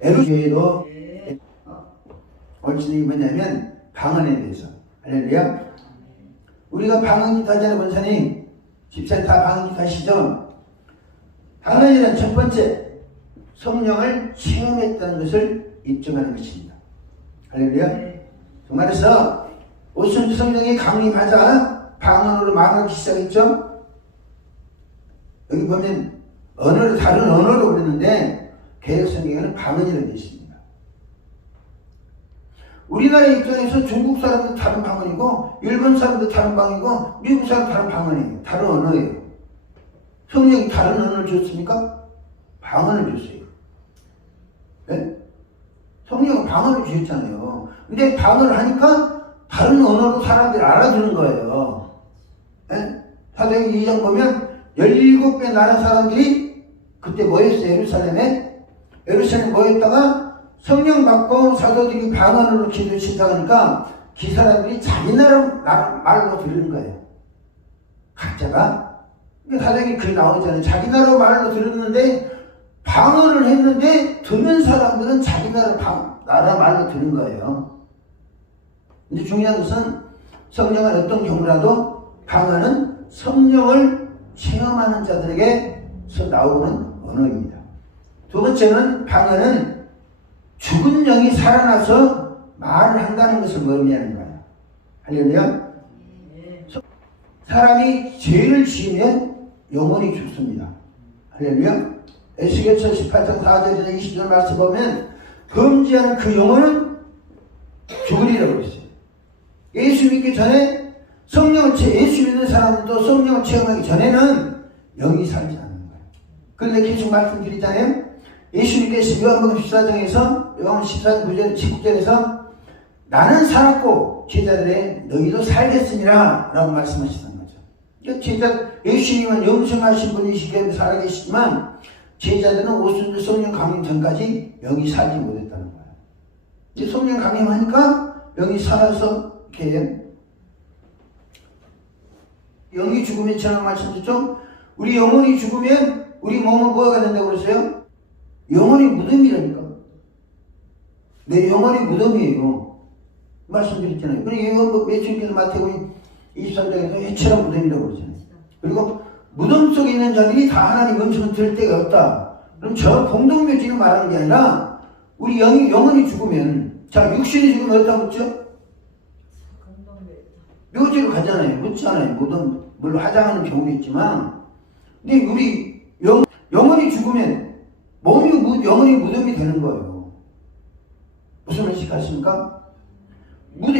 에루교회도 옳지 뭐냐면 방언에 대해서. 할렐루야. 우리가 방언 기도 하잖아요. 권사님 집사님 다 방언 기도 하시죠. 방언이란 첫 번째 성령을 체험했다는 것을 입증하는 것입니다. 할렐루야. 정말해서 오순주 성령이 강림하자 방언으로 말하기 시작했죠. 여기 보면 언어를 다른 언어로 그랬는데 개역 성경에는 방언이라고 되어 있습니다. 우리나라 입장에서 중국 사람도 다른 방언이고 일본 사람도 다른 방언이고 미국 사람도 다른 방언이에요. 다른 언어예요. 성령이 다른 언어를 줬습니까? 방언을 줬어요. 네? 성령은 방언을 주셨잖아요. 근데 방언을 하니까 다른 언어로 사람들이 알아듣는 거예요. 네? 사도행전 2장 보면 17배 나라 사람들이 그때 모였어요. 예루살렘에 모였다가 성령 받고 사도들이 방언으로 기도 시작하니까 그 사람들이 자기 나라 말로 들은 거예요. 각자가. 사도행전에 글 나오잖아요. 자기 나라 말로 들었는데 방언을 했는데 듣는 사람들은 자기 나라 말로 들은 거예요. 근데 중요한 것은 성령은 어떤 경우라도 방언은 성령을 체험하는 자들에게서 나오는 언어입니다. 두 번째는 방언은 죽은 영이 살아나서 말을 한다는 것을 의미하는 거예요. 할렐루야. 사람이 죄를 지으면 영혼이 죽습니다. 할렐루야. 에스겔서 18장 4절에서 20절 말씀 보면 범죄하는 그 영혼은 죽으리라고 했어요. 예수 믿기 전에 예수 믿는 사람들도 성령을 체험하기 전에는 영이 살지 않는 거예요. 그런데 계속 말씀드리잖아요. 예수 믿겠습니다. 요한복음 14장에서 요한 14장 9절 19절에서 나는 살았고 제자들의 너희도 살겠으니라 라고 말씀하시는 거죠. 그러니까 예수님은 영생하신 분이시기 때문에 살아계시지만 제자들은 오순절 성령 강림 전까지 영이 살지 못했다는 거예요. 이제 성령 강림하니까 영이 살아서 이렇게 영이 죽으면 지난 말씀드렸죠? 우리 영혼이 죽으면 우리 몸은 뭐가 된다고 그랬어요? 영혼이 무덤이라니까. 내 영혼이 무덤이에요. 말씀드렸잖아요. 그리고 예수님께서 마태복음 23장에서 해체란 무덤이라고 그러잖아요. 그리고 무덤 속에 있는 자들이 다 하나님 음성을 들을 데가 없다. 그럼 저 공동묘지를 말하는 게 아니라 우리 영혼이 죽으면 자 육신이 죽으면 어디다 묻죠? 묘지로 가잖아요. 묻잖아요. 물론 화장하는 경우도 있지만 근데 우리 영혼이 죽으면 영혼이 무덤이 되는 거예요. 무슨 말인지 아십니까?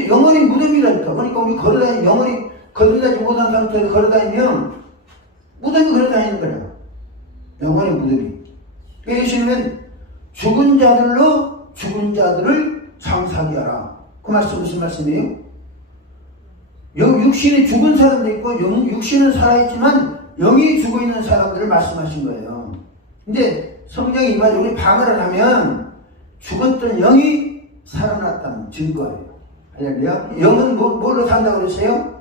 영혼이 무덤이라니까. 그러니까 우리 걸어다니는 영혼이 걸어다니지 못한 상태에서 걸어다니면 무덤이 걸어다니는 거야. 영혼의 무덤이. 예수님은 죽은 자들로 죽은 자들을 장사하게 하라. 그 말씀 무슨 말씀이에요? 육신이 죽은 사람도 있고 육신은 살아있지만 영이 죽어있는 사람들을 말씀하신 거예요. 근데 성령이 임하죠. 우리 방언을 하면 죽었던 영이 살아났다는 증거예요. 할렐루야. 영은 뭘로 산다고 그랬어요?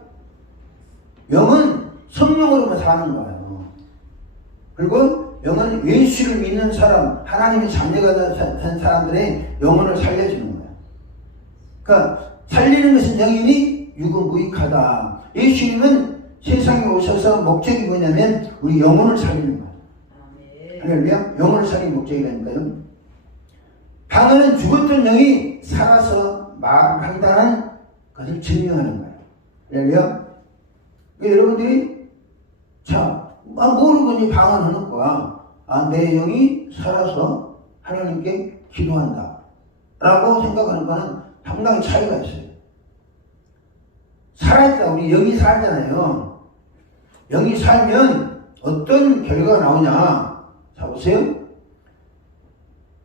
영은 성령으로만 사는 거예요. 그리고 영은 예수를 믿는 사람, 하나님의 자녀가 된 사람들의 영혼을 살려주는 거예요. 그러니까 살리는 것은 영이니 육은 무익하다. 예수님은 세상에 오셔서 목적이 뭐냐면 우리 영혼을 살리는 거예요. 할렐루야. 영혼을 살리는 목적이라니까요. 방언은 죽었던 영이 살아서 말한다는 것을 증명하는 거예요. 할렐루야. 여러분들이 모르고 방언하는 거야. 내 영이 살아서 하나님께 기도한다 라고 생각하는 거는 상당히 차이가 있어요. 살아있다. 우리 영이 살잖아요. 영이 살면 어떤 결과가 나오냐. 자 보세요.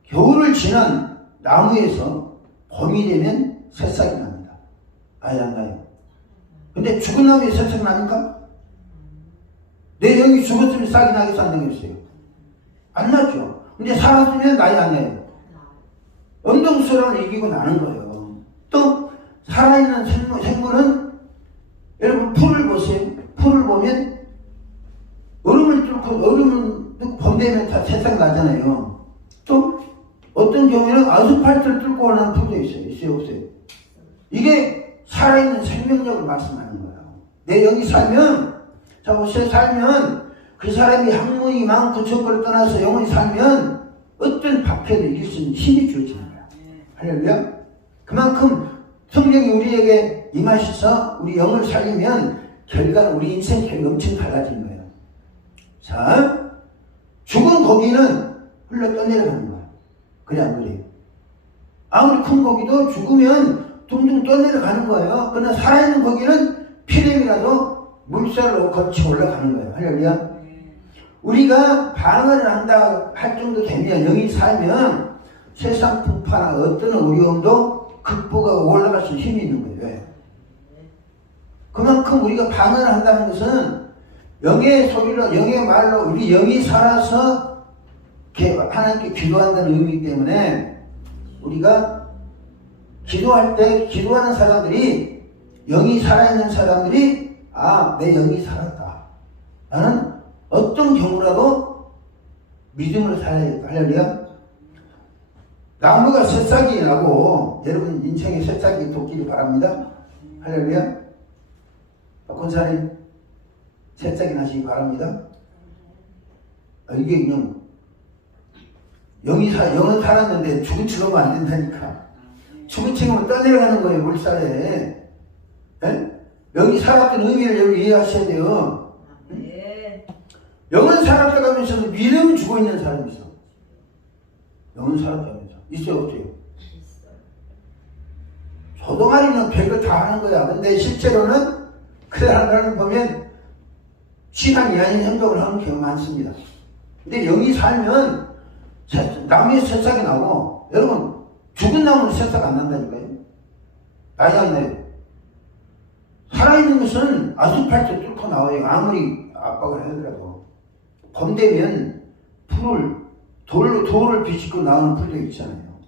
겨울을 지난 나무에서 봄이 되면 새싹이 납니다. 아예 안 나요. 근데 죽은 나무에 새싹이 납니까? 내 영이 죽었으면 싹이 나겠어 안 나겠어요? 안 나죠. 근데 살았으면 나이 안 나요. 운동수랑을 이기고 나는 거예요. 또 살아있는 생물은 여러분 풀을 보세요. 풀을 보면 얼음을 뚫고 봄 되면 다 새싹 나잖아요. 또 어떤 경우에는 아스팔트를 뚫고 오는 풀도 있어요. 있어요, 없어요? 이게 살아있는 생명력을 말씀하는 거예요. 내 영이 살면, 자, 보세요. 살면 그 사람이 학문이 많고 적고를 떠나서 영원히 살면 어떤 박해도 이길 수 있는 힘이 주어지는 거야. 할렐루야? 그만큼 성령이 우리에게 임하셔서 우리 영을 살리면 결과는 우리 인생 결과 엄청 달라지는 거예요. 자, 죽은 고기는 흘러 떠내려가는 거야. 그래 안 그래요? 아무리 큰 고기도 죽으면 둥둥 떠내려가는 거예요. 그러나 살아있는 고기는 피렘이라도 물살로 거쳐 올라가는 거예요. 할렐루야? 우리가 방언을 한다 할 정도 되면, 영이 살면 세상 풍파나 어떤 어려움도 극복하고 올라갈 수 있는 힘이 있는 거예요. 왜? 그만큼 우리가 방언을 한다는 것은 영의 소리로, 영의 말로 우리 영이 살아서 하나님께 기도한다는 의미이기 때문에 우리가 기도할 때 기도하는 사람들이, 영이 살아있는 사람들이, 아, 내 영이 살았다. 나는 어떤 경우라도 믿음으로 살아야겠다. 할렐루야? 나무가 새싹이 나고, 여러분 인생에 새싹이 돋기를 바랍니다. 할렐루야? 박건사님, 새싹이 나시기 바랍니다. 이게 그냥, 영은 살았는데 죽은 척하면 안 된다니까. 죽은 척하면 떠내려가는 거예요, 물살에. 예? 영이 살았던 의미를 여러분 이해하셔야 돼요. 영은 살았다고 하면서도 믿음은 죽어 있는 사람이 있어. 영은 살았다면서. 있어요, 없어요? 소동아리는 별거 다 하는 거야. 근데 실제로는 그 사람을 보면 신앙이 아닌 행동을 하는 경우가 많습니다. 근데 영이 살면 나무에 새싹이 나고, 여러분, 죽은 나무는 새싹 안 난다니까요. 나이 안 나요. 살아있는 것은 아스팔트 뚫고 나와요. 아무리 압박을 하더라도. 봄 되면 돌을 비집고 나오는 풀도 있잖아요.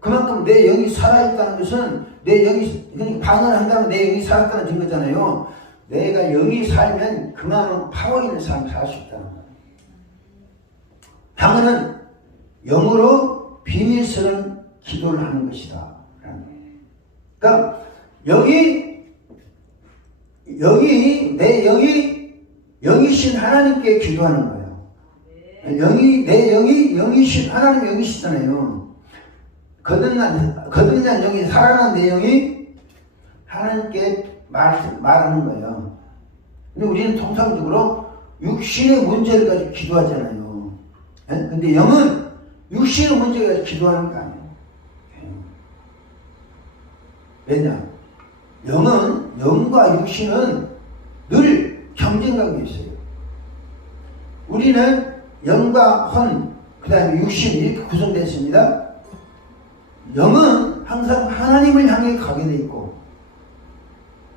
그만큼 내 영이 살아있다는 것은 내 영이 방언을 한다면 내 영이 살았다는 증거잖아요. 내가 영이 살면 그만한 파워 있는 삶을 살 수 있다는 거예요. 방언은 영으로 비밀스러운 기도를 하는 것이다. 그러니까 내 영이신 하나님께 기도하는 거예요. 내 영이신 하나님 영이시잖아요. 거듭난 영이, 살아난 내 영이 하나님께 말하는 거예요. 근데 우리는 통상적으로 육신의 문제를 가지고 기도하잖아요. 근데 영은 육신의 문제를 가지고 기도하는 거 아니에요. 왜냐? 영과 육신은 늘 경쟁관계에 있어요. 우리는 영과 혼, 그 다음에 육신 이렇게 구성되어 있습니다. 영은 항상 하나님을 향해 가게 되어 있고,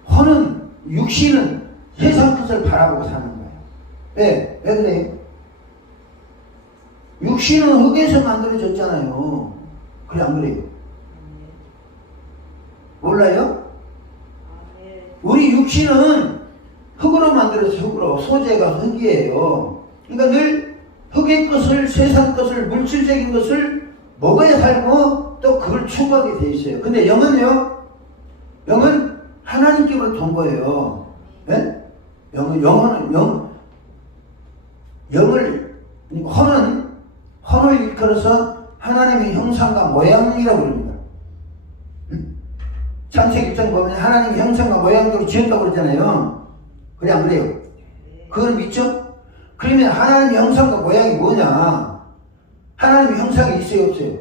혼은, 육신은 세상 것을 바라보고 사는 거예요. 왜 그래요? 육신은 흙에서 만들어졌잖아요. 그래 안 그래요? 몰라요? 우리 육신은 흙으로 만들어서 흙으로, 소재가 흙이에요. 그러니까 늘 흙의 것을, 세상 것을, 물질적인 것을 먹어야 살고 또 그걸 추구하게 돼 있어요. 근데 영은요? 영은 하나님께로 돈 거예요. 네? 혼을 일컬어서 하나님의 형상과 모양이라고 그럽니다. 창세기 1장 보면 하나님의 형상과 모양대로 지었다고 그러잖아요. 그래 안 그래요? 그걸 믿죠? 그러면 하나님의 형상과 모양이 뭐냐? 하나님의 형상이 있어요, 없어요?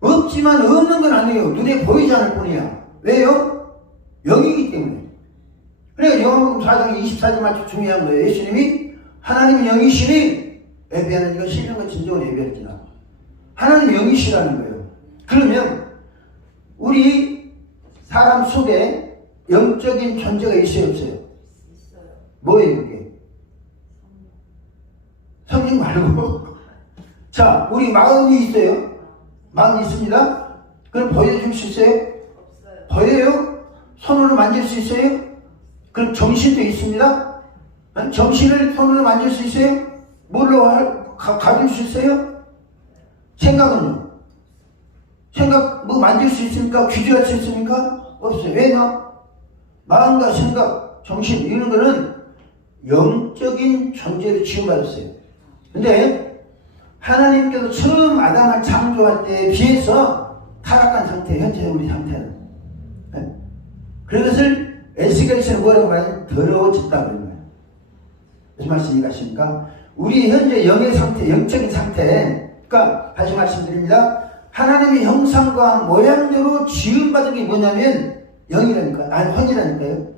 없지만 없는 건 아니에요. 눈에 보이지 않을 뿐이야. 왜요? 영이기 때문에. 그러니까 요한복음 4장 24절 말씀 중요한 거예요. 예수님이 하나님은 영이시니 예배하는 이가 신령과 진정을 예배할지나. 하나님 영이시라는 거예요. 그러면 우리 사람 속에 영적인 존재가 있어요, 없어요? 있어요. 뭐예요, 그게? 성령 말고. 자, 우리 마음이 있어요? 마음이 있습니다? 그럼 보여줄 수 있어요? 없어요. 보여요? 손으로 만질 수 있어요? 그럼 정신도 있습니다? 정신을 손으로 만질 수 있어요? 뭘로 가질 수 있어요? 생각은요? 생각 뭐 만질 수 있습니까? 규제할 수 있습니까? 없어요. 왜냐? 마음과 생각, 정신 이런 거는 영적인 존재로 지음받았어요. 근데 하나님께서 처음 아담을 창조할 때에 비해서 타락한 상태, 현재 우리 상태는. 네? 그것을 에스겔에서는 뭐라고 말하냐면 더러워졌다 그런 거예요. 무슨 말씀 이해가십니까? 우리 현재 영의 상태, 영적인 상태, 그러니까 다시 말씀드립니다. 하나님의 형상과 모양대로 지음받은 게 뭐냐면 영이라니까, 아니 혼이라니까요.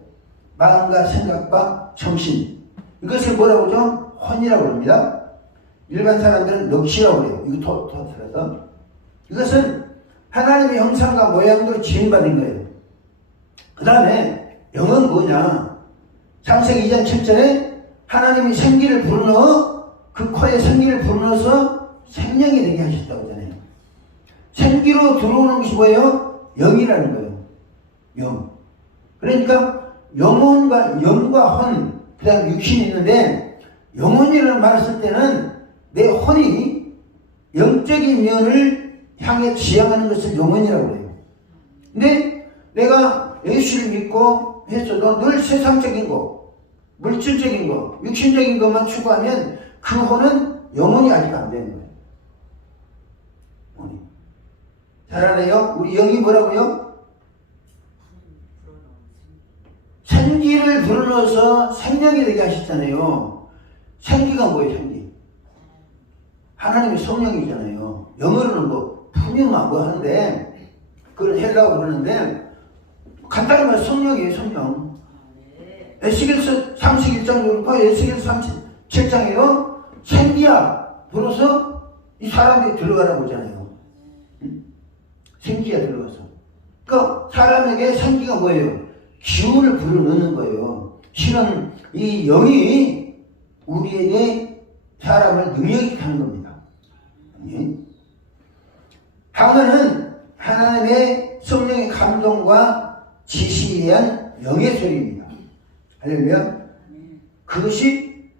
마음과 생각과 정신, 이것을 뭐라고 하죠? 혼이라고 합니다. 일반 사람들은 넋이라고 해요. 이거 토틀어서 이것은 하나님의 형상과 모양대로 지음받은 거예요. 그 다음에 영은 뭐냐? 창세기 2장 7절에 하나님이 생기를 불어넣어 그 코에 생기를 불어넣어서 생명이 되게 하셨다고 하잖아요. 생기로 들어오는 것이 뭐예요? 영이라는 거예요. 영. 그러니까 영혼과 영과 혼, 그 다음 육신이 있는데 영혼이라는 말을 쓸 때는 내 혼이 영적인 면을 향해 지향하는 것을 영혼이라고 해요. 근데 내가 예수를 믿고 했어도 늘 세상적인 거, 물질적인 거, 육신적인 것만 추구하면 그 혼은 영혼이 아직 안 되는 거예요. 혼이. 잘 알아요? 우리 영이 뭐라고요? 생기를 불어넣어서 생명이 되게 하셨잖아요. 생기가 뭐예요, 생기? 하나님의 성령이잖아요. 영어로는 뭐, 푸뉴마 뭐 하는데, 그걸 헬라고 그러는데, 간단히 말해 성령이에요, 성령. 에스겔서 31장으로 봐, 에스겔서 37장에요. 생기야 불어서 이 사람이 들어가라고 하잖아요. 생기야 들어가서. 그러니까 사람에게 생기가 뭐예요? 기운을 불어넣는 거예요. 실은 이 영이 우리에게 사람을 능력있게 하는 겁니다. 방언은 하나님의 성령의 감동과 지시에 의한 영의 소리입니다. 할렐루야. 그것이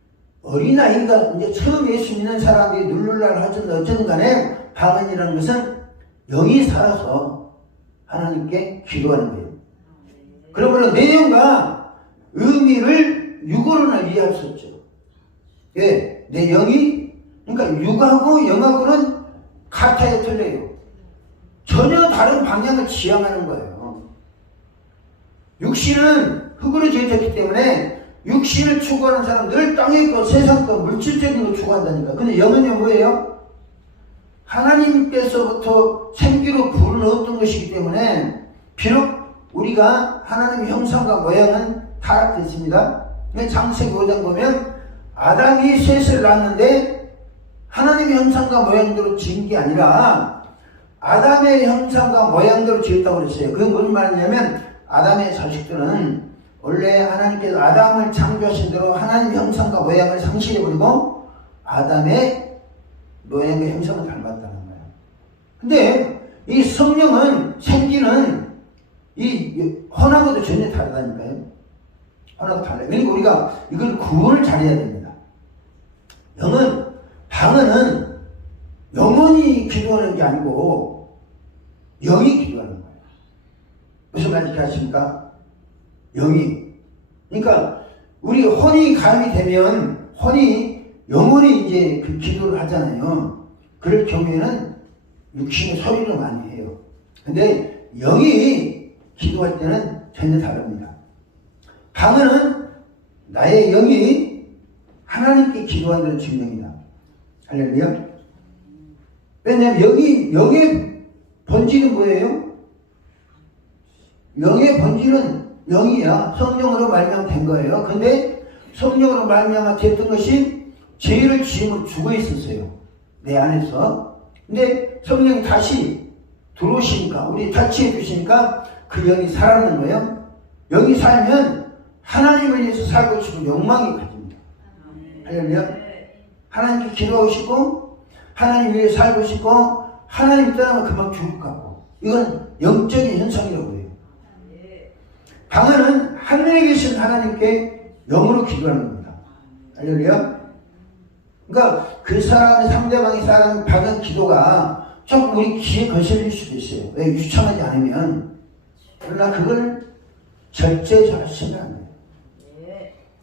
어린아이가 이제 처음 예수 믿는 사람이 눌룰라 하든 어쨌든 간에 방언이라는 것은 영이 살아서 하나님께 기도하는 거예요. 그러므로 내용과 의미를 육어로는 이해할 수 없죠. 예, 내 영이, 그러니까 육하고 영하고는 같아야 틀려요. 전혀 다른 방향을 지향하는 거예요. 육신은 흙으로 지어졌기 때문에 육신을 추구하는 사람 늘 땅에 있고 세상 거 물질적인 거 추구한다니까. 근데 영은요 뭐예요? 하나님께서부터 생기로 불어넣었던 것이기 때문에 비록 우리가 하나님의 형상과 모양은 타락됐습니다. 근데 창세기 5장 보면 아담이 셋을 낳았는데 하나님의 형상과 모양대로 지은 게 아니라 아담의 형상과 모양대로 지었다고 그랬어요. 그건 무슨 말이냐면 아담의 자식들은 원래 하나님께서 아담을 창조하신 대로 하나님의 형상과 모양을 상실해버리고 아담의 모양과 형상을 닮았다는 거예요. 근데 이 성령은 생기는 이 혼하고도 전혀 다르다니까요. 혼하고 달라요. 그러니까 우리가 이걸 구분을 잘해야 됩니다. 영은, 방언은 영혼이 기도하는 게 아니고 영이 기도하는 거예요. 무슨 말인지 아십니까? 영이. 그러니까 우리 혼이 가입이 되면 영혼이 이제 그 기도를 하잖아요. 그럴 경우에는 육신의 소리를 많이 해요. 근데 영이 기도할 때는 전혀 다릅니다. 방언은 나의 영이 하나님께 기도한다는 증명이다. 할렐루야. 왜냐하면 영의 본질은 뭐예요? 영의 본질은 영이야. 성령으로 말미암아 거예요. 근데 성령으로 말미암아 됐던 것이 죄를 지음으로 죽어 있었어요. 내 안에서. 근데 성령이 다시 들어오시니까, 우리 터치해 주시니까 그 영이 살아나는 거예요. 영이 살면 하나님을 위해서 살고 싶은 욕망이 가집니다. 할렐루야. 하나님께 기도하고 싶고 하나님 위해 살고 싶고 하나님 떠나면 금방 죽을 것 같고, 이건 영적인 현상이라고 해요. 방언은 하늘에 계신 하나님께 영으로 기도하는 겁니다. 할렐루야. 그러니까 그 사람의 상대방이 사람 방언 기도가 조금 우리 귀에 거슬릴 수도 있어요. 왜? 유창하지 않으면. 그러나 그걸 절제 잘 하시면 안 돼요.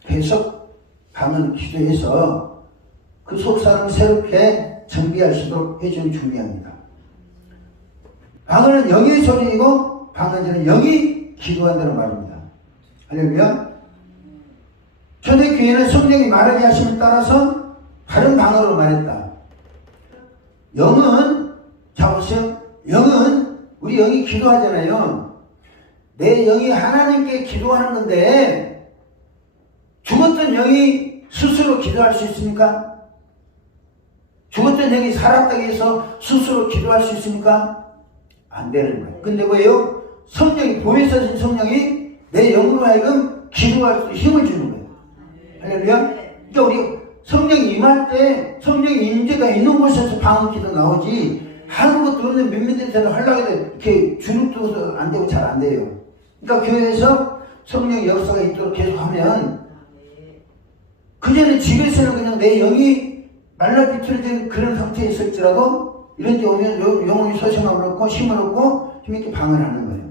계속 방언 기도해서 그 속사람을 새롭게 정비할 수 있도록 해주면 중요합니다. 방언은 영의 소리이고 방언자는 영이 기도한다는 말입니다. 할렐루야. 초대교회는 성령이 말하게 하심에 따라서 다른 방언으로 말했다. 영은, 자 보세요. 영은, 우리 영이 기도하잖아요. 내 영이 하나님께 기도하는 건데 죽었던 영이 스스로 기도할 수 있습니까? 죽었던 영이 살았다고 해서 스스로 기도할 수 있습니까? 안 되는 거예요. 근데 뭐예요? 성령이, 보혜사신 성령이 내 영으로 하여금 기도할 수 힘을 주는 거예요. 할렐루야? 그러니까 우리 성령이 임할 때 성령의 임재가 있는 곳에서 방언 기도 나오지, 아무것도 없는 몇몇 데서 하려고 해도 이렇게 주눅도 안 되고 잘 안 돼요. 그러니까 교회에서 성령의 역사가 있도록 계속 하면, 그전에 집에서는 그냥 내 영이 말라비틀어진 그런 상태에 있을지라도 이런 데 오면 영혼이 소생함을 얻고 힘을 얻고 힘있게 방언하는 거예요.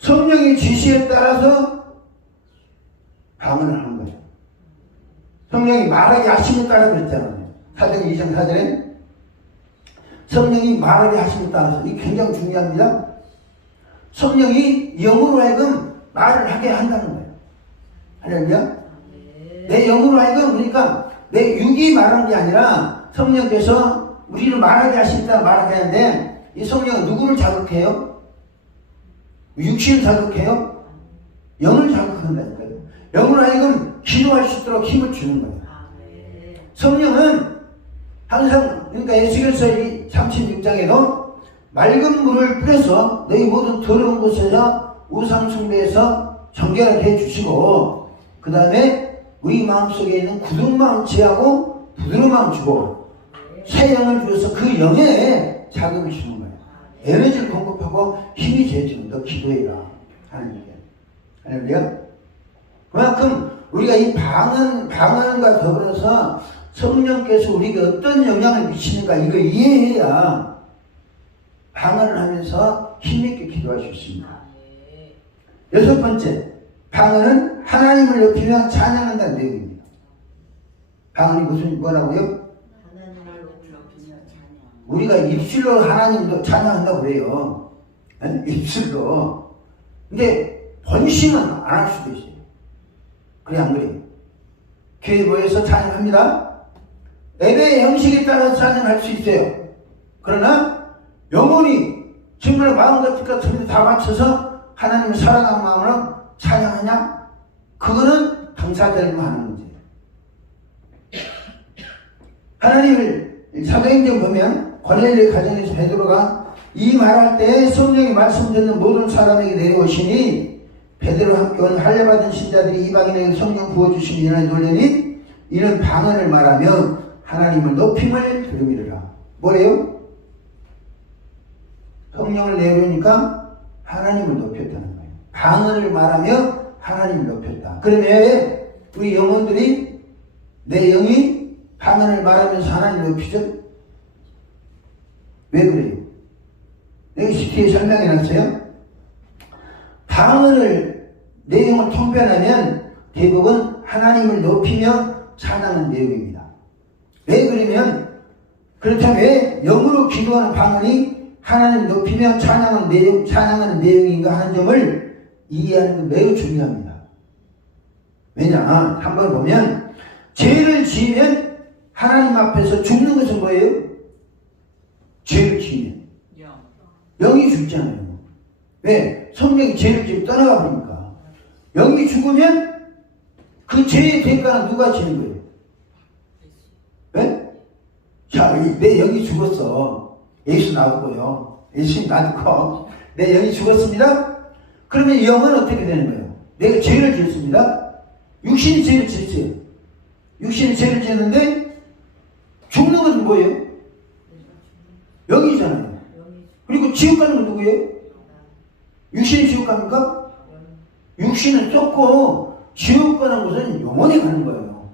성령의 지시에 따라서 방언을 하는 거예요. 성령이 말하게 하심에 따라 그랬잖아요. 사도행 2장 4절에 성령이 말하게 하심에 따라서, 이게 굉장히 중요합니다. 성령이 영으로 하여금 말을 하게 한다는 거예요. 할렐루야. 내 영으로 하여금, 그러니까 내 육이 말하는 게 아니라 성령께서 우리를 말하게 하신다, 말하게 하는데, 이 성령은 누구를 자극해요? 육신을 자극해요? 영을 자극한다니까요. 영으로 하여금 기도할 수 있도록 힘을 주는 거예요. 성령은 항상, 그러니까 에스겔서 36장에도 맑은 물을 뿌려서 너희 모든 더러운 곳에서 우상숭배에서 정결하게 해주시고, 그 다음에 우리 마음속에 있는 굳은 마음 제하고 부드러운 마음 주고 새 영을 주어서 그 영에 자극을 주는 거예요. 에너지를 공급하고 힘이 제해주는, 너 기도해라 하는 얘기예요. 할렐루야. 그만큼 우리가 이 방언과 더불어서 성령께서 우리에게 어떤 영향을 미치는가, 이거 이해해야 방언을 하면서 힘있게 기도할 수 있습니다. 여섯 번째, 방언은 하나님을 높이며 찬양한다는 내용입니다. 방언이 뭐라고요? 우리가 입술로 하나님도 찬양한다고 그래요. 입술로. 근데 본심은 안 할 수도 있어요. 그래, 안 그래요? 교회 모여서 찬양합니다. 예배의 형식에 따라서 찬양할 수 있어요. 그러나 영혼이 정말 마음과 뜻과 정을 다 맞춰서 하나님을 사랑하는 마음으로 찬양하냐? 그거는 당사자들만 하는 문제예요. 하나님을 사도행전 보면 고넬료 가정에서 베드로가 이 말할 때 성령이 말씀 듣는 모든 사람에게 내려오시니 베드로와 함께 온 할례받은 신자들이 이방인에게 성령 부어주시니 이날 놀라니 이는 방언을 말하며 하나님을 높임을 들음이르라. 뭐래요? 성령을 내려오니까 하나님을 높였다는 거예요. 방언을 말하며 하나님을 높였다. 그러면 우리 영혼들이, 내 영이 방언을 말하면서 하나님을 높이죠? 왜 그래요? 여기 뒤에 설명해놨어요. 방언을 내용을 통변하면 대부분 하나님을 높이며 찬양하는 내용입니다. 왜 그러면, 그렇다면 왜 영으로 기도하는 방언이 하나님을 높이며 찬양하는 내용인가 하는 점을 이해하는 게 매우 중요합니다. 왜냐, 한번 보면 죄를 지으면 하나님 앞에서 죽는 것은 뭐예요? 죄를 지으면 영이 죽잖아요. 왜? 성령이 죄를 지으면 떠나가 버립니까? 영이 죽으면 그 죄의 대가는 누가 지는 거예요? 왜? 자, 내 영이 죽었어. 예수 놔두고요. 예수님 놔두고 내 영이 죽었습니다. 그러면 영은 어떻게 되는 거예요? 내가 죄를 지었습니다. 육신이 죄를 지었어요. 육신이 죄를 지었는데 죽는 것은 뭐예요? 영이잖아요. 그리고 지옥 가는 건 누구예요? 육신이 지옥 갑니까? 육신은 쫓고 지옥 가는 것은 영원히 가는 거예요.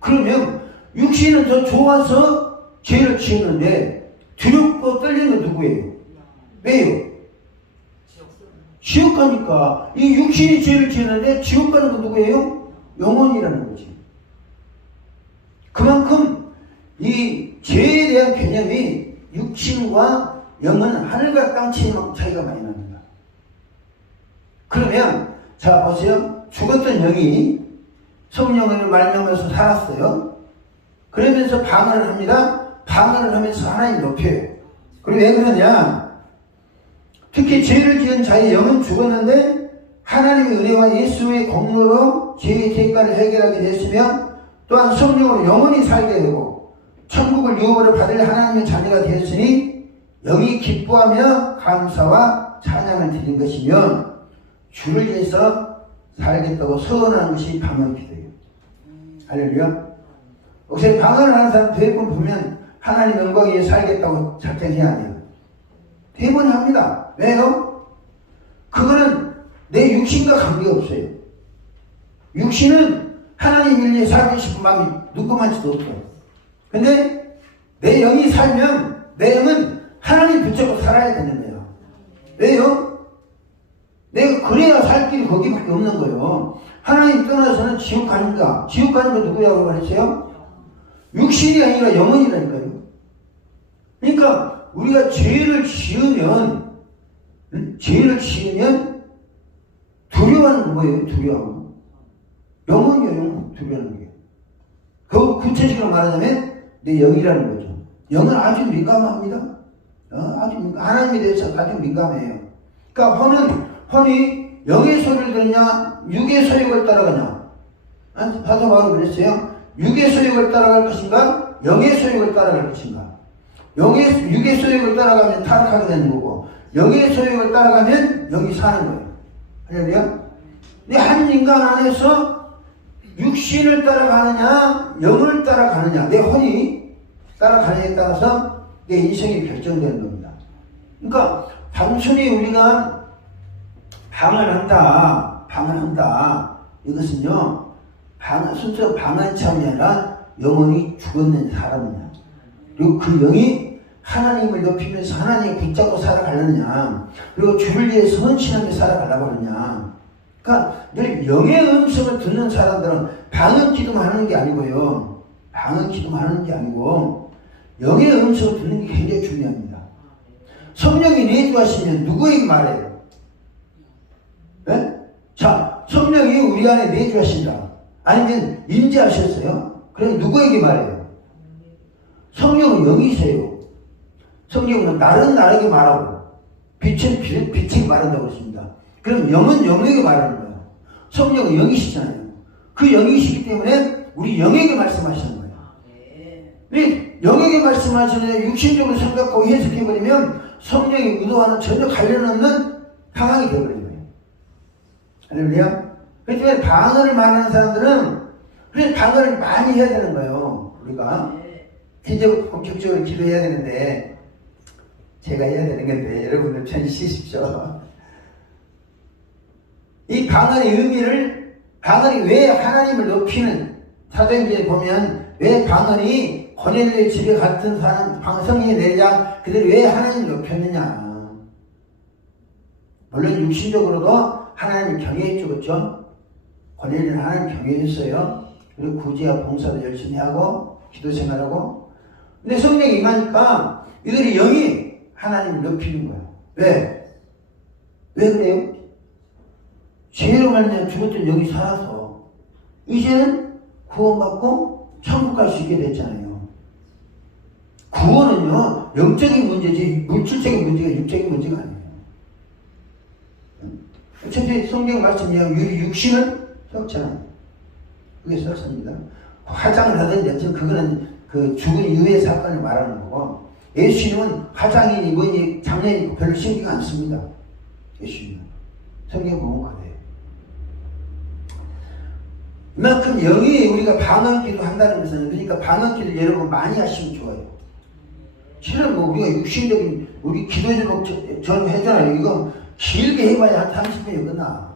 그러면 육신은 더 좋아서 죄를 지었는데 두렵고 떨리는 건 누구예요? 왜요? 지옥 가니까. 이 육신이 죄를 지었는데 지옥 가는 건 누구예요? 영혼이라는 거지. 그만큼 이 죄에 대한 개념이 육신과 영은 하늘과 땅 차이가 많이 납니다. 그러면 자 보세요. 죽었던 영이 성령을 말미암아서 살았어요. 그러면서 방언을 합니다. 방언을 하면서 하나님 높여요. 그리고 왜 그러냐? 특히 죄를 지은 자의 영은 죽었는데 하나님의 은혜와 예수의 공로로 죄의 대가를 해결하게 됐으며 또한 성령으로 영원히 살게 되고 천국을 유업으로 받을 하나님의 자녀가 되었으니 영이 기뻐하며 감사와 찬양을 드린 것이면 주를 위해서 살겠다고 서원하는 것이 방언 기도예요. 할렐루야. 혹시 방언을 하는 사람 대부분 보면 하나님 영광 위에 살겠다고 작정해야 해요. 대부분 합니다. 왜요? 그거는 내 육신과 관계없어요. 육신은 하나님 일 위해 살고 싶은 마음이 누구만치도 없어요. 근데 내 영이 살면 내 영은 하나님 붙잡고 살아야 되는 거예요. 왜요? 내가 그래야 살 길이 거기밖에 없는 거예요. 하나님 떠나서는 지옥 가는가? 지옥 가는 거 누구라고 말했어요? 육신이 아니라 영혼이라니까요. 그러니까 우리가 죄를 지으면 두려워하는 건 뭐예요? 두려워. 영혼이요, 영혼. 두려워하는 게. 그 구체적으로 말하자면 내 영이라는 거죠. 영은 아주 민감합니다. 아주 하나님에 대해서 아주 민감해요. 그러니까 혼이 영의 소리를 듣느냐, 육의 소욕을 따라가냐. 사도 바울이 그랬어요. 육의 소욕을 따라갈 것인가, 영의 소욕을 따라갈 것인가. 육의 소욕을 따라가면 타락하게 되는 거고, 영의 소욕을 따라가면 영이 사는 거예요. 할렐루야? 근데 한 인간 안에서 육신을 따라가느냐, 영을 따라가느냐, 내 혼이 따라가느냐에 따라서 내 인생이 결정되는 겁니다. 그러니까 단순히 우리가 방언한다. 이것은요, 순수 방언참이 아니라 영혼이 죽었는 사람이냐. 그리고 그 영이 하나님을 높이면서 하나님을 붙잡고 살아가느냐. 그리고 주를 위해 헌신하며 살아가려고 하느냐. 그러니까 늘 영의 음성을 듣는 사람들은 방언 기도만 하는 게 아니고요. 방언 기도만 하는 게 아니고 영의 음성을 듣는 게 굉장히 중요합니다. 성령이 내주하시면 누구에게 말해요? 네? 자, 성령이 우리 안에 내주하신다. 아니면 임재하셨어요? 그럼 누구에게 말해요? 성령은 영이세요. 성령은 날은 나에게 말하고 빛은 빛에게 말한다고 했습니다. 그럼 영은 영에게 말하는 거예요. 성령은 영이시잖아요. 그 영이시기 때문에 우리 영에게 말씀하시는 거예요. 근데 영에게 말씀하시는데 육신적으로 생각하고 해석해버리면 성령의 의도와는 전혀 관련 없는 상황이 되어버리는 거예요. 할렐루야. 그렇기 때문에 방언을 말하는 사람들은 그래서 방언을 많이 해야 되는 거예요. 우리가 이제 본격적으로 기도해야 되는데 제가 해야 되는 건데 여러분들 편히 쉬십시오. 이 방언의 의미를, 방언이 왜 하나님을 높이는, 사도행전에 보면 왜 방언이 고넬료의 집에 같은 사람 성령이 내리자 그들이 왜 하나님을 높였느냐. 물론 육신적으로도 하나님을 경외했죠. 그렇죠? 고넬료는 하나님을 경외했어요. 그리고 구제와 봉사도 열심히 하고 기도 생활하고. 근데 성령이 임하니까 이들이 영이 하나님을 높이는 거예요. 왜? 왜 그래요? 죄로 말미암아 죽었던 영이 살아서 이제는 구원받고 천국 갈 수 있게 됐잖아요. 구원은요, 영적인 문제지 물질적인 문제가 육적인 문제가 아니에요. 어차피 성경 말씀이야. 육신은 썩잖아요. 그게 썩습니다. 화장을 하든지 그거는 그 죽은 이후의 사건을 말하는 거고, 예수님은 화장이니 뭐니 장례니 별로 신경 안 씁니다. 예수님은 성경 보면 그래요. 이만큼 영이 우리가 방언기도 한다는 것은, 그러니까 방언기도 여러분 많이 하시면 좋아요. 실은 뭐 우리가 육신적인 우리 기도 제목 해잖아요. 이거 길게 해봐야 한 30분이 끝나.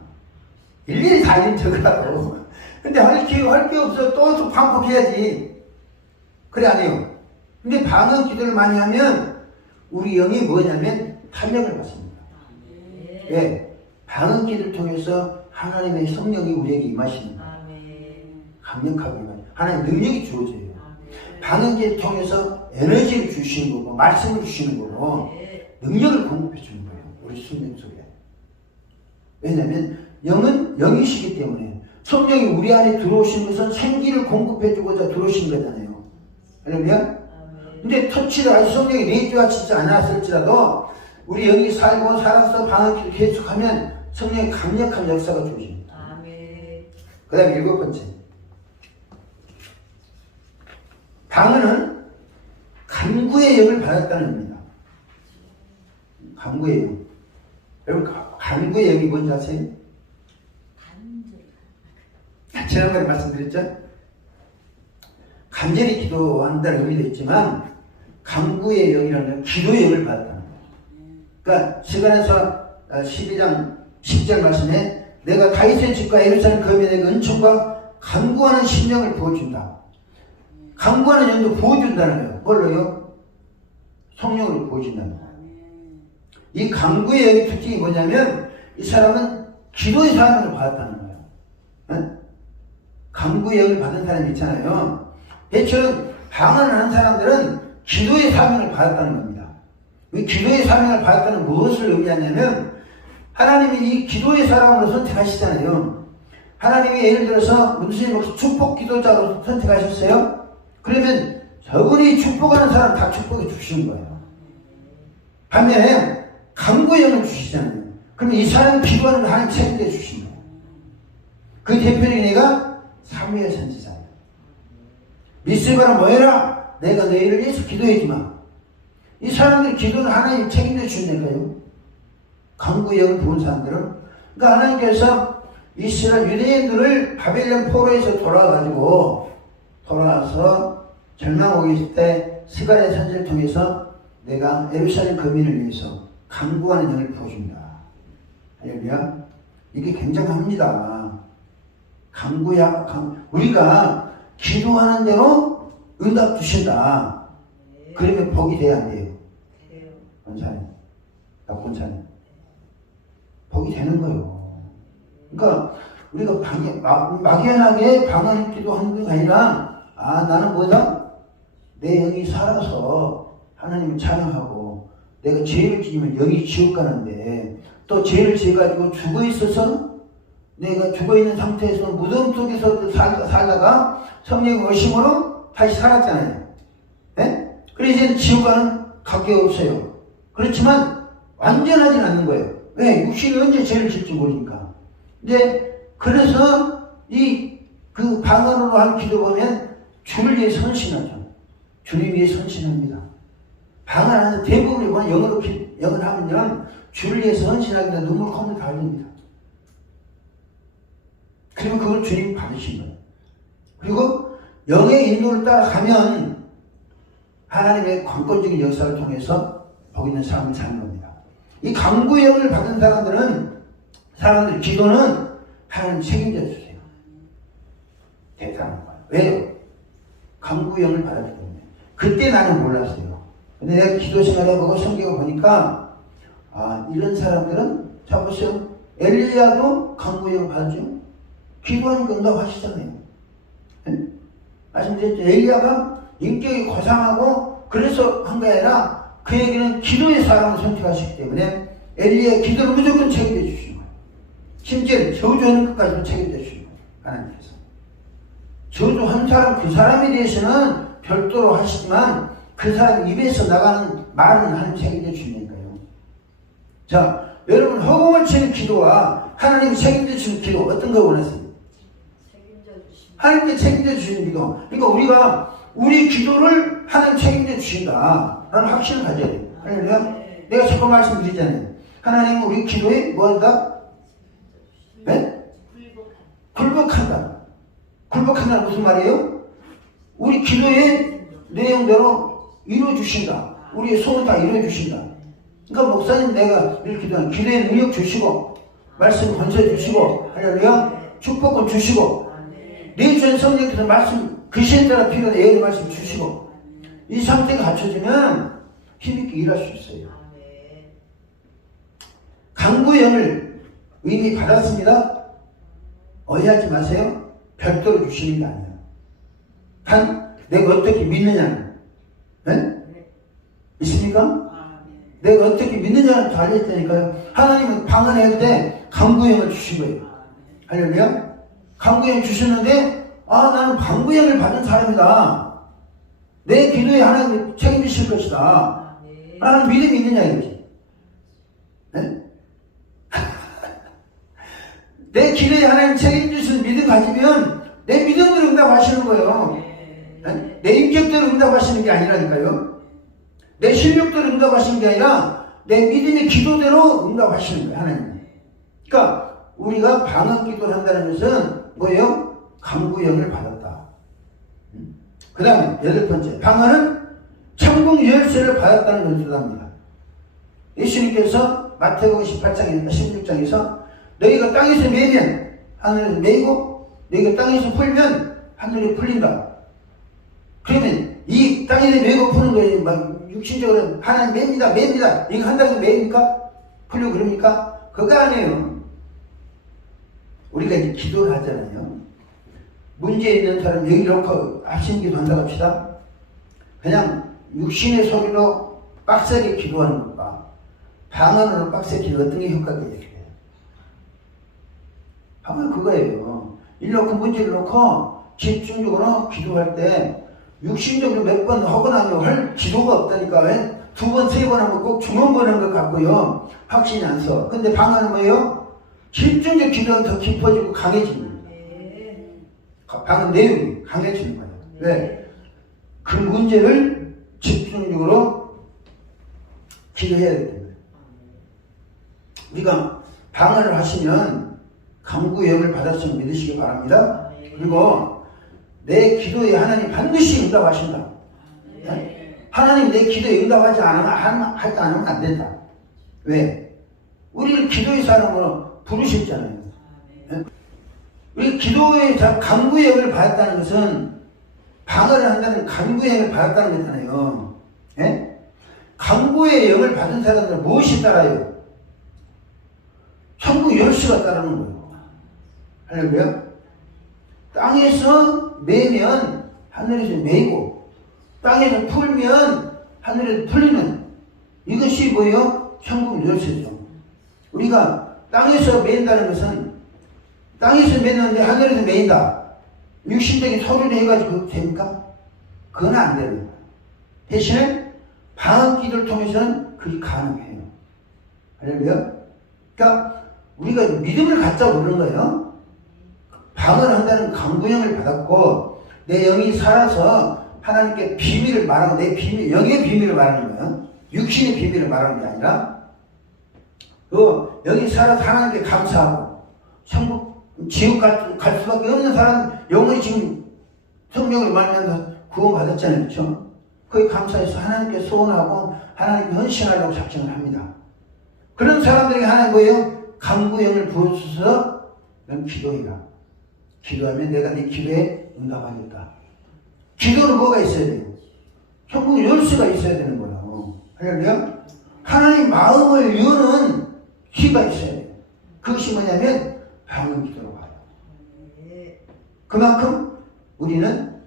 일일이 다 읽는 척하라고. 근데 할 게 없어. 또 반복해야지. 그래 안 해요. 근데 방언 기도를 많이 하면 우리 영이 뭐냐면 탄력을 받습니다. 예, 방언기를 통해서 하나님의 성령이 우리에게 임하십니다. 강력하게 임하십니다. 하나님의 능력이 주어져요. 방언기를 통해서 에너지를 주시는 거고 말씀을 주시는 거고 능력을 공급해 주는 거예요. 우리 성령 속에. 왜냐하면 영은 영이시기 때문에 성령이 우리 안에 들어오신 것은 생기를 공급해 주고자 들어오신 거잖아요. 할렐루야? 근데 터치를 아직 성령이 내주하시지 않았을지라도 우리 영이 살고 살아서 방언기를 계속하면 성령의 강력한 역사가 주어집니다. 그 다음에 7번째. 방언은 간구의 영을 받았다는 의미입니다. 간구의 영. 여러분, 간구의 영이 뭔지 아세요? 지난번에 말씀드렸죠? 간절히 기도한다는 의미도 있지만 간구의 영이라는 건 기도의 영을 받았다는 거예요. 그러니까 시간에서 12장 10절 말씀에 내가 다윗의 집과 예루살렘 거민에게 은총과 간구하는 심령을 부어준다. 간구하는 영도 부어준다는 거예요. 뭘로요? 성령으로 부어준다는 거예요. 이 간구의 영의 특징이 뭐냐면 이 사람은 기도의 사명을 받았다는 거예요. 응? 간구의 영을 받은 사람이 있잖아요. 대체로 방언을 하는 사람들은 기도의 사명을 받았다는 겁니다. 이 기도의 사명을 받았다는 무엇을 의미하냐면 하나님이 이 기도의 사람으로 선택하시잖아요. 하나님이 예를 들어서 문수님 혹시 축복 기도자로 선택하셨어요? 그러면 저분이 축복하는 사람 다 축복해 주시는 거예요. 반면에 간구의 영을 주시잖아요. 그러면 이 사람이 기도하는 하나님 책임져 주시는 거예요. 그 대표적인 애가 사무엘 선지자예요. 미스바라 뭐해라? 내가 너희를 위해서 기도해주마. 이 사람들이 기도는 하나님 책임져 주니까요. 간구의 영을 부은 사람들은. 그러니까 하나님께서 이스라엘 유대인들을 바벨론 포로에서 돌아와서 절망 오기 있을 때 스가랴 선지를 통해서 내가 예루살렘 거민을 위해서 간구하는 영을 부어준다. 할렐루야. 이게 굉장합니다. 우리가 기도하는 대로 응답 주신다. 그러면 복이 돼야 안 돼요? 원사님, 낙권사님. 복이 되는 거예요. 그러니까 우리가 막연하게 방언 기도하는 게 아니라 나는 뭐다? 내 영이 살아서 하나님을 찬양하고 내가 죄를 지으면 영이 지옥 가는데 또 죄를 지어가지고 죽어 있어서 내가 죽어 있는 상태에서 무덤 속에서 살다가 성령의 오심으로 다시 살았잖아요. 네? 그래서 이제는 지옥 가는 각각 없어요. 그렇지만 완전하진 않는 거예요. 왜? 육신이 언제 죄를 질지 모르니까. 이제 그래서 그 방언으로 한 기도 보면 주를 위해 선신하죠. 주님 위해 선신합니다. 방언하는 대부분이 보면 영어를 하면요 주를 위해 선신하기가 눈물 콧물 다 흘립니다. 그러면 그걸 주님 받으신 거예요. 그리고 영의 인도를 따라가면 하나님의 관건적인 역사를 통해서 복 있는 삶을 사는 겁니다. 이 간구의 영을 받은 사람들 기도는 하나님 책임져 주세요. 대단한 거예요. 왜요? 간구의 영을 받았기 때문에. 그때 나는 몰랐어요. 근데 내가 기도 생활을 해보고 성경을 보니까 이런 사람들은 자 보세요. 엘리야도 간구의 영을 받았죠. 기도하니까 응답하시잖아요. 말씀드렸죠. 엘리야가 인격이 고상하고 그래서 한 게 아니라 그에게는 기도의 사람을 선택하시기 때문에 엘리야의 기도를 무조건 책임져 주시는 거예요. 심지어 저주하는 것까지도 책임져 주시는 거예요. 하나님께서. 저주한 사람 그 사람에 대해서는 별도로 하시지만 그 사람 입에서 나가는 말은 하나님 책임져 주시니까요. 자, 여러분 허공을 치는 기도와 하나님 책임져 주시는 기도 어떤 거 원하세요? 하나님께 책임져 주시는 기도. 그러니까 우리가 우리 기도를 하나님 책임져 주신다 라는 확신을 가져야 돼요. 할렐루야. 내가 자꾸 말씀드리잖아요. 하나님은 우리 기도에 뭐한다? 네? 굴복한다. 굴복한다는 무슨 말이에요? 우리 기도의 내용대로 이루어주신다. 우리의 소원 다 이루어주신다. 그러니까 목사님 내가 이렇게 기도하는 기도의 능력 주시고 말씀 건설 주시고 할렐루야 축복권 주시고 내주신 성령께서 말씀 그 시에 따라 필요한 예언의 말씀 주시고 이 상태가 갖춰지면 힘있게 일할 수 있어요. 네. 강구형을 이미 받았습니다. 오해하지 마세요. 별도로 주시는 게 아니에요. 단 내가 어떻게 믿느냐는, 네? 네. 있습니까? 네. 내가 어떻게 믿느냐는 달려있다니까요. 하나님은 방언할 때 강구형을 주신 거예요. 네. 할렐루야? 강구형 주셨는데, 나는 강구형을 받은 사람이다. 내 기도에 하나님이 책임지실 것이다. 네. 라는 믿음이 있느냐 이거지. 네? 내 기도에 하나님 책임지시는 믿음 가지면 내 믿음으로 응답하시는 거예요. 네. 내 인격대로 응답하시는 게 아니라니까요. 내 실력대로 응답하시는 게 아니라 내 믿음의 기도대로 응답하시는 거예요. 하나님. 그러니까 우리가 방언 기도를 한다는 것은 뭐예요? 강구형을 받았다. 그 다음에 8번째, 방언은 천국 열쇠를 받았다는 것을 뜻합니다. 예수님께서 마태복음 18장이니까 16장에서 너희가 땅에서 매면 하늘에서 매고 너희가 땅에서 풀면 하늘에 풀린다. 그러면 이 땅에서 매고 푸는 거에 막 육신적으로 하나님 맵니다. 이거 한다고 해서 맵니까? 풀려 그럽니까? 그거 아니에요. 우리가 이제 기도를 하잖아요. 문제 있는 사람 여기 놓고 합심 기도 한다고 합시다. 그냥 육신의 소리로 빡세게 기도하는 것과 방언으로 빡세게 기도 어떤 게 효과적이에요? 방언 그거예요. 일 놓고 문제를 놓고 집중적으로 기도할 때 육신적으로 몇 번 허건하면 할 기도가 없다니까. 2번, 3번 하면 꼭 중원 보는 것 같고요. 확신이 안 서. 근데 방언은 뭐예요? 집중적 기도는 더 깊어지고 강해지는 거예요. 방언 내용이 강해지는 거예요. 왜? 그 문제를 집중적으로 기도해야 됩니다. 우리가 방언을 하시면 강구형을 받았음을 믿으시기 바랍니다. 그리고 내 기도에 하나님 반드시 응답하신다. 네? 하나님 내 기도에 응답하지 않으면 안 된다. 왜? 우리를 기도의 사람으로 부르셨잖아요. 네? 우리 기도의 강구형을 받았다는 것은 방언을 한다는 강구형을 받았다는 거잖아요. 네? 강구의 영을 받은 사람들은 무엇이 따라요? 천국 열쇠가 따르는 거예요. 할렐루야. 땅에서 매면 하늘에서 매고 땅에서 풀면 하늘에서 풀리는 이것이 뭐예요? 천국 열쇠죠. 우리가 땅에서 매인다는 것은 땅에서 매는데 하늘에서 매인다. 육신적인 소리를 해가지고 됩니까? 그건 안 되는 거예요. 대신에 방언 기도를 통해서는 그게 가능해요. 할렐루야. 그러니까 우리가 믿음을 갖자고 그러는 거예요. 방언을 한다는 강구형을 받았고 내 영이 살아서 하나님께 비밀을 말하고 내 비밀, 영의 비밀을 말하는 거예요. 육신의 비밀을 말하는 게 아니라 그 영이 살아서 하나님께 감사하고 천국, 지옥 갈 수밖에 없는 사람 영혼이 지금 성령을 말하면서 구원받았잖아요. 그렇죠? 그에 감사해서 하나님께 소원하고 하나님께 헌신하려고 작정을 합니다. 그런 사람들에게 하나님 뭐예요? 강구형을 부어주셔서 넌 기도해라. 기도하면 내가 네 기도에 응답하겠다. 기도는 뭐가 있어야 돼요? 천국 열쇠가 있어야 되는 거라고. 할렐루야. 하나님 마음을 여는 기가 있어야 돼요. 그것이 뭐냐면 방언 기도로 가요. 그만큼 우리는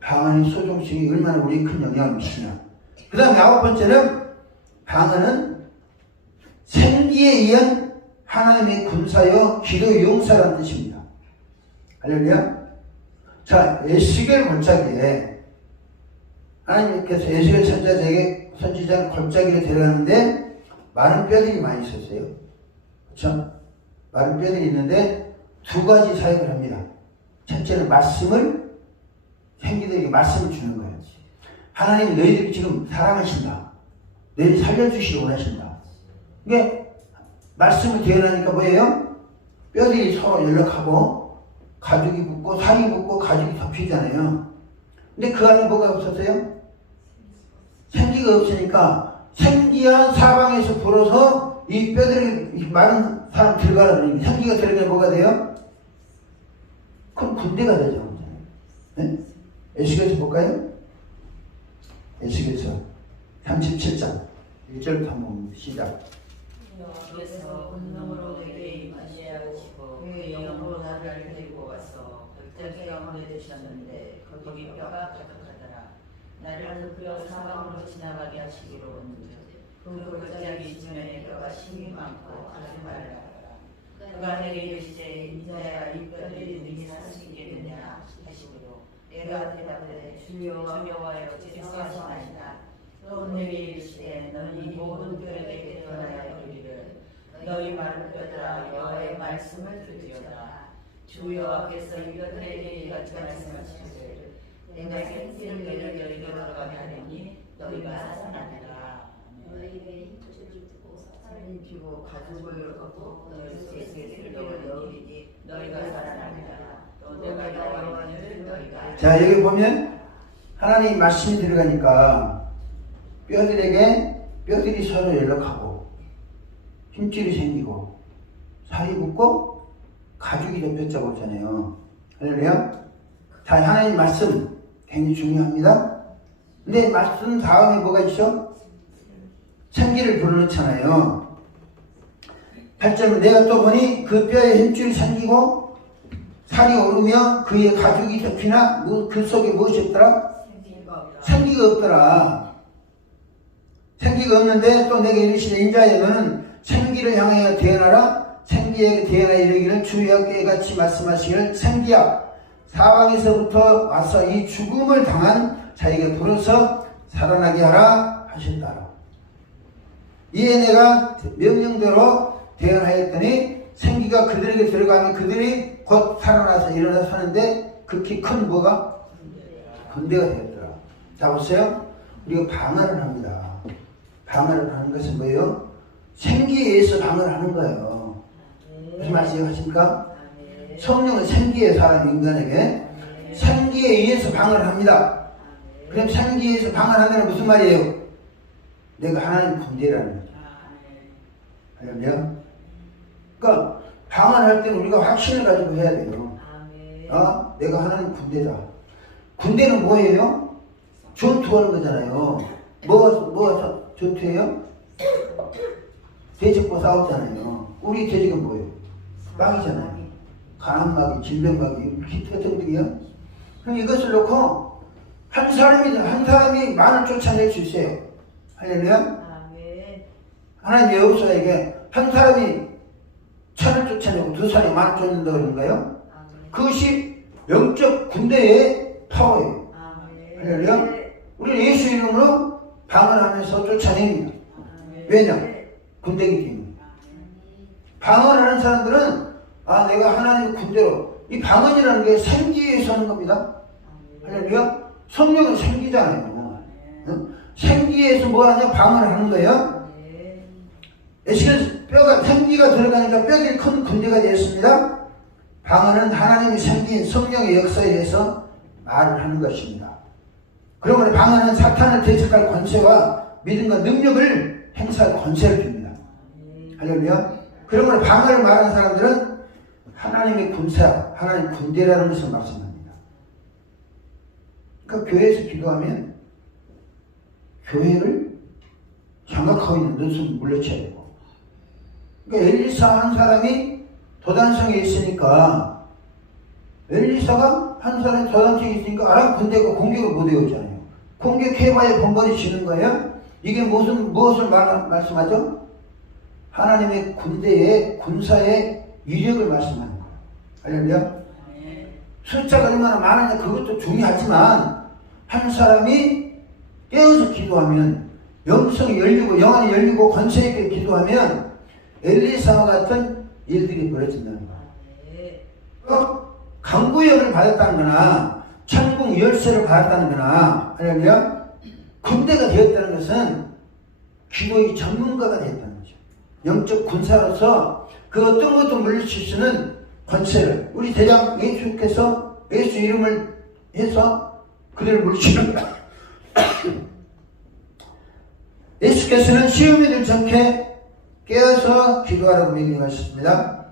방언의 소중성이 얼마나 우리에 큰 영향을 미치냐. 그 다음에 9번째는 방언은 생기에 의한 하나님의 군사여 기도의 용사라는 뜻입니다. 할렐루야. 자, 에스겔 골짜기에 하나님께서 에스겔 선지자를 골짜기로 데려가는데 많은 뼈들이 많이 있었어요. 그렇죠? 많은 뼈들이 있는데 두 가지 사역을 합니다. 첫째는 말씀을 생기들에게 말씀을 주는 거예요. 하나님이 너희들이 지금 사랑하신다. 너희들 살려주시기 원하신다. 이게 말씀을 대언하니까 뭐예요? 뼈들이 서로 연락하고 가죽이 붙고 살이 붙고 가죽이 덮이잖아요. 근데 그 안에 뭐가 없었어요? 생기가 없으니까 생기한 사방에서 불어서 이 뼈들이 많은 사람 들어가라 그러니까 생기가 들어가면 뭐가 돼요? 그럼 군대가 되죠. 네? 에스겔에서 볼까요? 에스겔에서 37장 1절부터 한번 시작. 여호와께서 권능으로 내게 임하시고 그 영으로 나를 데리고 와서 절대 가운데 두셨는데 거기 뼈가 가득하더라. 나를 그려 사방으로 지나가게 하시기로 그 골짜기 지면에 뼈가 심이 많고 아주 말라. 그가 내게 이르시되 인자야 이 뼈들이 능히 살 수 있겠느냐 하시므로 내가 대답하되 주여 여호와여 지성하시나이다. 또 내게 이르시되 너는 이 모든 뼈에게 전하여 이르기를 너희 마른 뼈들아 여호와의 말씀을 들으리오다. 주 여호와께서 이 뼈들에게 이같이 말씀하시기를 내가 생기를 너희에게 이르러 가게 하리니 너희가 살아나리라. 너희에게 힘주를 주고 살인 피고 가죽을 걷고 너희 세계를 넣으리니 너희가 살아나리라. 또 내가 여호와를 너희가 자, 여기 보면 하나님 말씀이 들어가니까 뼈들이 서로 연락하고 힘줄이 생기고 살이 붙고 가죽이 덮였다고 하잖아요. 할렐루야. 자, 하나님 말씀 굉장히 중요합니다. 근데 말씀 다음에 뭐가 있어? 생기를 불어넣잖아요. 8절은 내가 또 보니 그 뼈에 힘줄이 생기고 살이 오르며 그의 가죽이 덮이나 그 속에 무엇이 없더라? 생기가 없더라. 생기가 없는데 또 내게 이르시되 인자여 너는 생기를 향하여 대언하라. 생기에게 대언하여 이르기를 주 여호와께 같이 말씀하시기를 생기야 사방에서부터 와서 이 죽음을 당한 자에게 불어서 살아나게 하라 하셨다. 이에 내가 명령대로 대언하였더니 생기가 그들에게 들어가면 그들이 곧 살아나서 일어나 사는데 극히 큰 뭐가? 군대가 되었더라. 자, 보세요. 우리가 방언을 합니다. 방언을 하는 것은 뭐예요? 생기에 의해서 방언을 하는 거예요. 무슨 말씀 하십니까? 성령은 생기에 사람 인간에게 생기에 의해서 방언을 합니다. 그럼 생기에 의해서 방언한다는 무슨 말이에요? 내가 하나님 군대라는 거죠. 알겠냐? 그러니까 방언할 때는 우리가 확신을 가지고 해야 돼요. 내가 하나님 군대다. 군대는 뭐예요? 전투하는 거잖아요. 뭐가 전투예요? 대적과 싸웠잖아요. 우리 대적은 뭐예요? 막이잖아요. 간암막이, 질병막이, 히트 같은 등이요. 그럼 이것을 놓고 한 사람이 만을 쫓아낼 수 있어요. 할렐루야? 하나님 여호수아에게 한 사람이 천을 쫓아내고 두 사람이 만을 쫓는다 그런가요? 그것이 영적 군대의 파워예요. 할렐루야? 우리는 예수 이름으로 방언하면서 쫓아냅니다. 왜냐? 군대이기 때문에. 방언을 하는 사람들은 내가 하나님의 군대로 이 방언이라는 게 생기에서 하는 겁니다. 할렐루야? 성령은 생기잖아요. 생기에서 뭐 하냐? 방언을 하는 거예요. 에스겔 뼈가 생기가 들어가니까 뼈들이 큰 군대가 되었습니다. 방언은 하나님의 생기인 성령의 역사에 대해서 말을 하는 것입니다. 그러므로 방언은 사탄을 대적할 권세와 믿음과 능력을 행사할 권세를 줍니다. 할렐루야. 그러므로 방언을 말하는 사람들은 하나님의 군사, 하나님 군대라는 것을 말씀합니다. 그러니까 교회에서 기도하면 교회를 장악하고 있는 것을 물리쳐야 되고, 그러니까 엘리사 한 사람이 도단성에 있으니까 엘리사가 한 사람이 도단성에 있으니까 아람 군대가 공격을 못 해오잖아요. 공격해봐야 번번이 지는 거예요. 이게 무엇을 말씀하죠? 하나님의 군대의 군사의 위력을 말씀하는 거예요. 할렐루야. 숫자가 얼마나 많으냐 그것도 중요하지만 한 사람이 깨어서 기도하면 영성이 열리고 영안이 열리고 권세 있게 기도하면 엘리사와 같은 일들이 벌어진다는 거예요. 강구역을 받았다는 거나 천국 열쇠를 받았다는 거나 할렐루야. 군대가 되었다는 것은 기도의 전문가가 되었다는 거죠. 영적 군사로서 그 어떤 것도 물리칠 수 있는 권세를 우리 대장 예수께서 예수 이름을 해서 그들을 물리치는 거야. 예수께서는 시험에 들지 않게 깨어서 기도하라고 명령하셨습니다.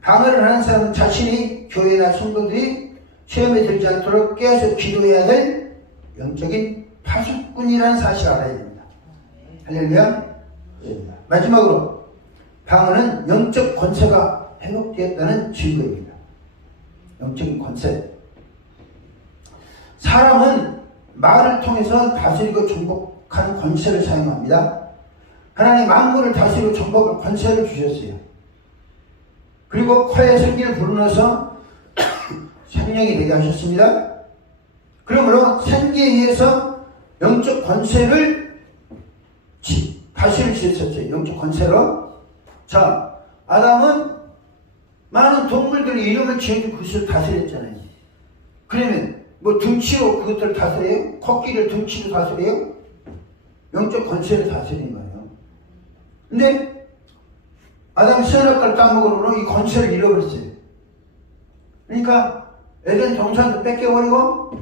방언을 하는 사람은 자신이 교회나 성도들이 시험에 들지 않도록 깨어서 기도해야 될 영적인 파수꾼이라는 사실을 알아야 됩니다. 할렐루야. 마지막으로 방언은 영적 권세가 회복되었다는 증거입니다. 영적인 권세. 사람은 말을 통해서 다스리고 정복하는 권세를 사용합니다. 하나님 만물을 다스리고 정복할 권세를 주셨어요. 그리고 코에 생기를 불어넣어서 생명이 되게 하셨습니다. 그러므로 생기에 의해서 영적 권세를 다스릴 수 있었어요. 영적 권세로. 자, 아담은 많은 동물들의 이름을 지어주고 그것을 다스렸잖아요. 그러면 뭐 등치로 그것들을 다스려요? 코끼리를 등치로 다스려요? 영적 권세를 다스린 거예요. 근데 아담이 선악과를 따먹으므로 이 권세를 잃어버렸어요. 그러니까 에덴 동산도 뺏겨버리고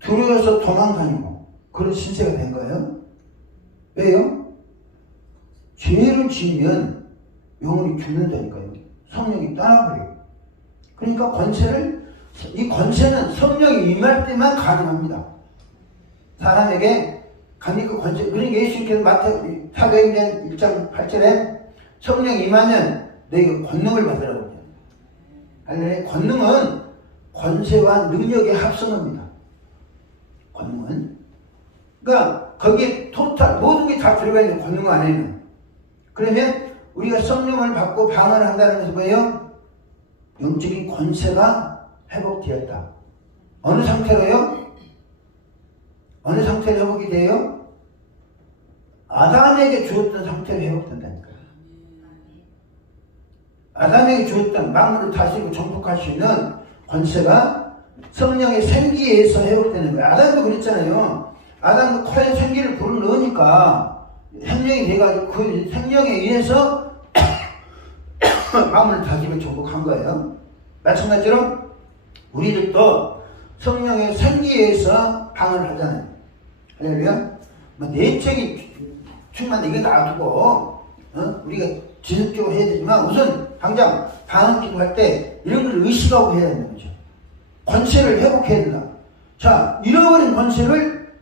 두려워서 도망다니고 그런 신세가 된 거예요. 왜요? 죄를 지으면 영혼이 죽는다니까요. 성령이 떠나버려요. 그러니까 이 권세는 성령이 임할 때만 가능합니다. 사람에게 강력한 권세. 그러니까 예수님께서 사도행전 1장 8절에 성령이 임하면 너희가 권능을 받으라고 합니다. 할렐루야. 권능은 권세와 능력의 합성어입니다. 권능은. 그러니까 거기에 모든 게 다 들어가 있는 권능 안에는. 그러면 우리가 성령을 받고 방언을 한다는 것은 뭐예요? 영적인 권세가 회복되었다. 어느 상태로요? 어느 상태로 회복이 돼요? 아담에게 주었던 상태로 회복된다니까요. 아담에게 주었던 만물을 다스리고 정복할 수 있는 권세가 성령의 생기에 의해서 회복되는 거예요. 아담도 그랬잖아요. 아담도 코에 생기를 불어넣으니까 생명이 돼가지고 그 생명에 의해서 마음을 다스리고 정복한 거예요. 마찬가지로 우리들도 성령의 생기에 의해서 방언을 하잖아요. 할렐루야. 뭐 내적인 충만 이게 놔두고 우리가 지속적으로 해야 되지만 우선 당장 방언 기도할 때 이런 걸 의식하고 해야 되는 거죠. 권세를 회복해야 된다. 자, 잃어버린 권세를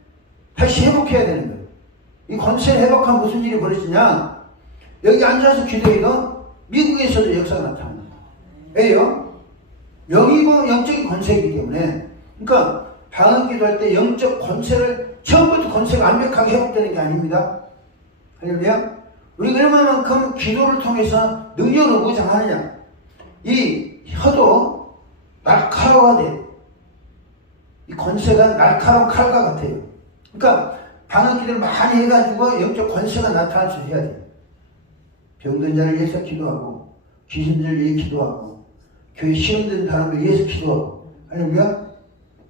다시 회복해야 되는 거예요. 이 권세를 회복하면 무슨 일이 벌어지냐? 여기 앉아서 기도해도 미국에서도 역사가 나타납니다. 왜요? 영이고 영적인 권세이기 때문에. 그러니까 방언 기도할 때 영적 권세를 처음부터 권세가 완벽하게 회복되는 게 아닙니다. 할렐루야. 우리가 얼마만큼 기도를 통해서 능력을 무장하느냐. 이 혀도 날카로워야 이 권세가 날카로운 칼과 같아요. 그러니까 방언 기도를 많이 해가지고 영적 권세가 나타날 수 있어야 돼요. 병든 자를 위해서 기도하고 귀신들을 위해 기도하고 교회 시험 든 사람을 위해서 기도하고 할렐루야.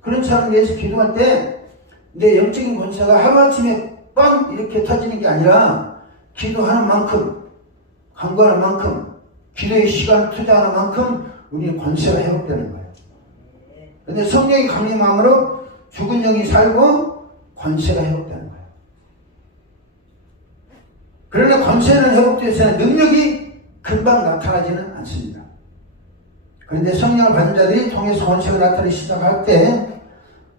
그런 사람을 위해서 기도할 때 내 영적인 권세가 하루아침에 뻥 이렇게 터지는 게 아니라 기도하는 만큼 간구하는 만큼 기도의 시간을 투자하는 만큼 우리의 권세가 회복되는 거예요. 그런데 성령이 강림함으로 죽은 영이 살고 권세가 회복되는 거예요. 그러나 권세는 회복되어서 능력이 금방 나타나지는 않습니다. 그런데 성령을 받은 자들이 통해서 권세가 나타나기 시작할 때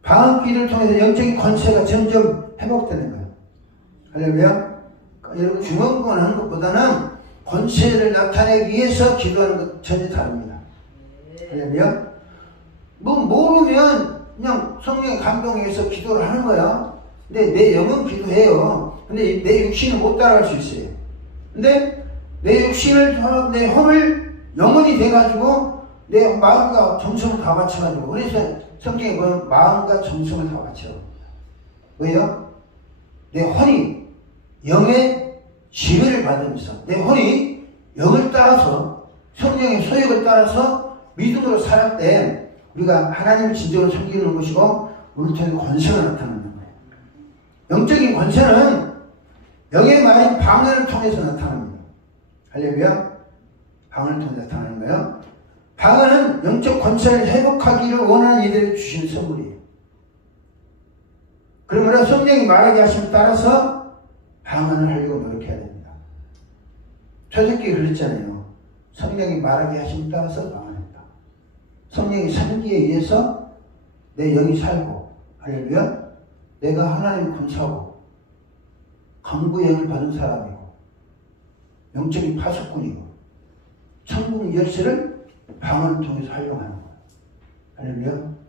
방언기를 통해서 영적인 권세가 점점 회복되는 거예요. 할렐루야. 여러분 중언부언 하는 것보다는 권세를 나타내기 위해서 기도하는 것 전혀 다릅니다. 할렐루야. 뭐 모르면 그냥 성령의 감동에 의해서 기도를 하는 거야. 근데 내 영은 기도해요. 근데 내 육신은 못 따라갈 수 있어요. 근데 내 육신을, 내 혼을 영혼이 돼가지고 내 마음과 정성을 다 바쳐가지고. 그래서 성경에 보면 마음과 정성을 다 바쳐. 왜요? 내 혼이 영의 지배를 받으면서 내 혼이 영을 따라서 성령의 소욕을 따라서 믿음으로 살할 때 우리가 하나님을 진정으로 섬기는 것이고 우리 통해 권세가 나타나는 거예요. 영적인 권세는 영의 말인 방언을 통해서 나타납니다. 할렐루야. 방언을 통해 나타나는 거예요. 방언은 영적 권세를 회복하기를 원하는 이들에게 주신 선물이에요. 그러므로 성령이 말하게 하심에 따라서 방언을 하려고 노력해야 됩니다. 초대교회 그랬잖아요. 성령이 말하게 하심에 따라서 방언한다. 성령의 산기에 의해서 내 영이 살고, 할렐루야. 내가 하나님을 권사하고 방부형을 받은 사람이고 영적인 파수꾼이고 천국 열쇠를 방언을 통해서 활용하는 거예요. 할렐루야.